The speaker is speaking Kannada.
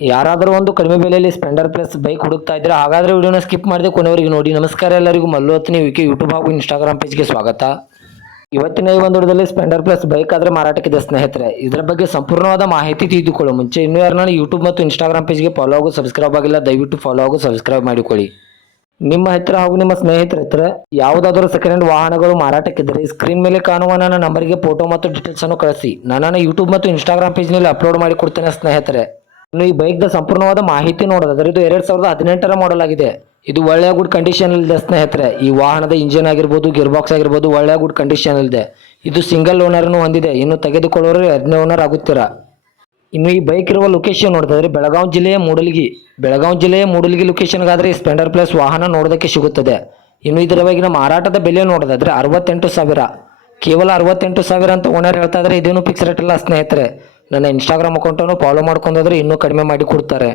ಯಾರಾದರೂ ಒಂದು ಕಡಿಮೆ ಬೆಲೆಯಲ್ಲಿ ಸ್ಪ್ಲೆಂಡರ್ ಪ್ಲಸ್ ಬೈಕ್ ಹುಡುಕ್ತಾ ಇದ್ರೆ ಹಾಗಾದರೆ ವಿಡಿಯೋನ ಸ್ಕಿಪ್ ಮಾಡದೆ ಕೊನೆವರೆಗೆ ನೋಡಿ. ನಮಸ್ಕಾರ ಎಲ್ಲರಿಗೂ, ಮಲ್ಲು ಹತ್ತನೇ ವಿಕೆ ಯೂಟ್ಯೂಬ್ ಹಾಗೂ ಇನ್ಸ್ಟಾಗ್ರಾಮ್ ಪೇಜ್ಗೆ ಸ್ವಾಗತ. ಇವತ್ತಿನ ಈ ಒಂದು ವಿಡಿಯೋದಲ್ಲಿ ಸ್ಪ್ಲೆಂಡರ್ ಪ್ಲಸ್ ಬೈಕ್ ಆದರೆ ಮಾರಾಟಕ್ಕಿದೆ ಸ್ನೇಹಿತರೆ. ಇದರ ಬಗ್ಗೆ ಸಂಪೂರ್ಣವಾದ ಮಾಹಿತಿ ತಿಳಿದುಕೊಳ್ಳೋ ಮುಂಚೆ ಇನ್ನೂ ಯಾರನ್ನ ಯೂಟ್ಯೂಬ್ ಮತ್ತು ಇನ್ಸ್ಟಾಗ್ರಾಮ್ ಪೇಜ್ಗೆ ಫಾಲೋ ಆಗೋ ಸಬ್ಸ್ಕ್ರೈಬ್ ಆಗಿಲ್ಲ, ದಯವಿಟ್ಟು ಫಾಲೋ ಆಗೋ ಸಬ್ಸ್ಕ್ರೈಬ್ ಮಾಡಿಕೊಳ್ಳಿ. ನಿಮ್ಮ ಹತ್ತಿರ ಹಾಗೂ ನಿಮ್ಮ ಸ್ನೇಹಿತರ ಹತ್ತಿರ ಯಾವುದಾದರೂ ಸೆಕೆಂಡ್ ಹ್ಯಾಂಡ್ ವಾಹನಗಳು ಮಾರಾಟಕ್ಕಿದ್ದರೆ ಸ್ಕ್ರೀನ್ ಮೇಲೆ ಕಾಣುವ ನನ್ನ ನಂಬರ್ಗೆ ಫೋಟೋ ಮತ್ತು ಡೀಟೇಲ್ಸ್ ಅನ್ನು ಕಳಿಸಿ. ನಾನು ಯೂಟ್ಯೂಬ್ ಮತ್ತು ಇನ್ಸ್ಟಾಗ್ರಾಮ್ ಪೇಜ್ನಲ್ಲಿ ಅಪ್ಲೋಡ್ ಮಾಡಿ ಕೊಡ್ತೇನೆ ಸ್ನೇಹಿತರೆ. ಇನ್ನು ಈ ಬೈಕ್ದ ಸಂಪೂರ್ಣವಾದ ಮಾಹಿತಿ ನೋಡೋದಾದ್ರೆ ಇದು 2018ರ ಮಾಡೆಲ್ ಆಗಿದೆ. ಇದು ಒಳ್ಳೆಯ ಗುಡ್ ಕಂಡೀಷನ್ ಇದೆ ಸ್ನೇಹಿತರೆ. ಈ ವಾಹನದ ಇಂಜಿನ್ ಆಗಿರ್ಬೋದು, ಗೇರ್ ಬಾಕ್ಸ್ ಆಗಿರ್ಬೋದು ಒಳ್ಳೆಯ ಗುಡ್ ಕಂಡೀಷನ್ ಇದೆ. ಇದು ಸಿಂಗಲ್ ಓನರ್ನು ಹೊಂದಿದೆ. ಇನ್ನು ತೆಗೆದುಕೊಳ್ಳೋರು 2ನೇ ಓನರ್ ಆಗುತ್ತೀರಾ. ಇನ್ನು ಈ ಬೈಕ್ ಇರುವ ಲೊಕೇಶನ್ ನೋಡಿದ್ರೆ ಬೆಳಗಾವಿ ಜಿಲ್ಲೆಯ ಮೂಡಲಗಿ ಲೊಕೇಶನ್ಗಾದರೆ ಈ ಸ್ಪ್ಲೆಂಡರ್ ಪ್ಲಸ್ ವಾಹನ ನೋಡೋದಕ್ಕೆ ಸಿಗುತ್ತದೆ. ಇನ್ನು ಇದರ ಬೈಕಿನ ಮಾರಾಟದ ಬೆಲೆ ನೋಡೋದಾದ್ರೆ 68,000, ಕೇವಲ 68,000 ಅಂತ ಓನರ್ ಹೇಳ್ತಾ ಇದ್ದಾರೆ. ಇದೇನು ಫಿಕ್ಸ್ ರೇಟ್ ಅಲ್ಲ ಸ್ನೇಹಿತರೆ. ನನ್ನ ಇನ್ಸ್ಟಾಗ್ರಾಮ್ ಅಕೌಂಟನ್ನು ಫಾಲೋ ಮಾಡ್ಕೊಂಡೋದ್ರೆ ಇನ್ನೂ ಕಡಿಮೆ ಮಾಡಿ ಕೊಡ್ತಾರೆ.